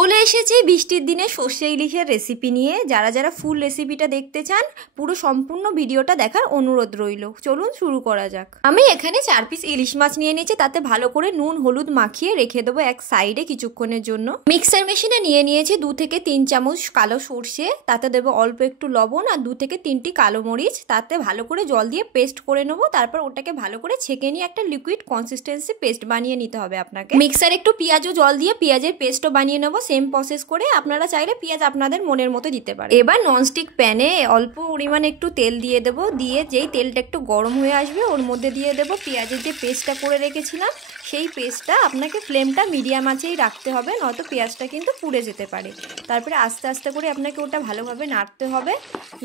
চলে এসেছি বৃষ্টির দিনে সর্ষে ইলিশের রেসিপি নিয়ে। যারা যারা ফুল রেসিপিটা দেখতে চান পুরো সম্পূর্ণ ভিডিওটা দেখার অনুরোধ রইল। চলুন শুরু করা যাক। আমি এখানে 4 পিস ইলিশ মাছ নিয়ে নিয়েছি, তাতে ভালো করে নুন হলুদ মাখিয়ে রেখে দেবো এক সাইডে কিছুক্ষণের জন্য। মিক্সার মেশিনে নিয়ে নিয়েছি 2 থেকে 3 চামচ কালো সর্ষে, তাতে দেবো অল্প একটু লবণ আর 2 থেকে 3টি কালো মরিচ, তাতে ভালো করে জল দিয়ে পেস্ট করে নেবো। তারপর ওটাকে ভালো করে ছেঁকে নিয়ে একটা লিকুইড কনসিস্টেন্সি পেস্ট বানিয়ে নিতে হবে আপনাকে। মিক্সারে একটু পেঁয়াজও জল দিয়ে পেঁয়াজের পেস্টও বানিয়ে নেবো। সেম প্রসেস করে আপনারা চাইলে পেঁয়াজ আপনাদের মনের মতো দিতে পারেন। এবার ননস্টিক প্যানে অল্প পরিমাণে একটু তেল দিয়ে দেবো, দিয়ে যেই তেলটা একটু গরম হয়ে আসবে ওর মধ্যে দিয়ে দেবো পেঁয়াজের যে পেস্টটা করে রেখেছিলাম। সেই পেস্টটা আপনাকে ফ্লেমটা মিডিয়াম আঁচেই রাখতে হবে, নয়তো পেঁয়াজটা কিন্তু পুড়ে যেতে পারে। তারপরে আস্তে আস্তে করে আপনাকে ওটা ভালোভাবে নাড়তে হবে,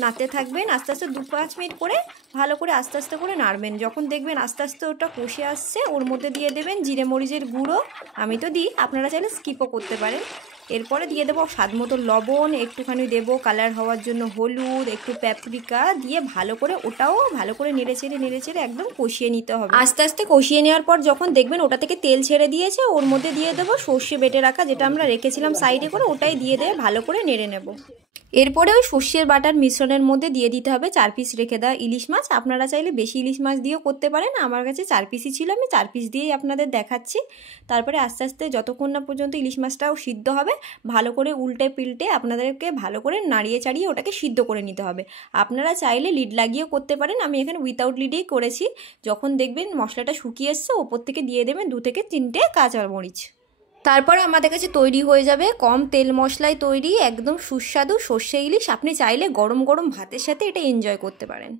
নাড়তে থাকবেন আস্তে আস্তে 2-5 মিনিট করে ভালো করে আস্তে আস্তে করে নাড়বেন। যখন দেখবেন আস্তে আস্তে ওটা কষে আসছে ওর মধ্যে দিয়ে দেবেন জিরে মরিচের গুঁড়ো। আমি তো দিই, আপনারা চাইলে স্কিপও করতে পারেন। এরপরে দিয়ে দেবো স্বাদ মতো লবণ, একটুখানি দেবো কালার হওয়ার জন্য হলুদ, একটু প্যাপরিকা দিয়ে ভালো করে ওটাও ভালো করে নেড়ে চেড়ে একদম কষিয়ে নিতে হবে। আস্তে আস্তে কষিয়ে নেওয়ার পর যখন দেখবেন ওটা থেকে তেল ছেড়ে দিয়েছে ওর মধ্যে দিয়ে দেবো সর্ষে বেটে রাখা, যেটা আমরা রেখেছিলাম সাইডে করে, ওটাই দিয়ে দেবে ভালো করে নেড়ে নেব। এরপরে ওই সর্ষের বাটার মিশ্রণের মধ্যে দিয়ে দিতে হবে 4 পিস রেখে দেওয়া ইলিশ মাছ। আপনারা চাইলে বেশি ইলিশ মাছ দিয়েও করতে পারেন, আমার কাছে 4 পিসই ছিল, আমি 4 পিস দিয়েই আপনাদের দেখাচ্ছি। তারপরে আস্তে আস্তে যতক্ষণ না পর্যন্ত ইলিশ মাছটাও সিদ্ধ হবে ভালো করে উল্টে পিল্টে আপনাদেরকে ভালো করে নাড়িয়ে চাড়িয়ে ওটাকে সিদ্ধ করে নিতে হবে। আপনারা চাইলে লিড লাগিয়েও করতে পারেন, আমি এখানে উইথাউট লিডেই করেছি। যখন দেখবেন মশলাটা শুকিয়ে এসছে ওপর থেকে দিয়ে দেবেন 2 থেকে 3টে কাঁচামরিচ। তারপরে আমাদের কাছে তৈরি হয়ে যাবে কম তেল মশলায় তৈরি একদম সুস্বাদু সর্ষে ইলিশ। আপনি চাইলে গরম গরম ভাতের সাথে এটা এনজয় করতে পারেন।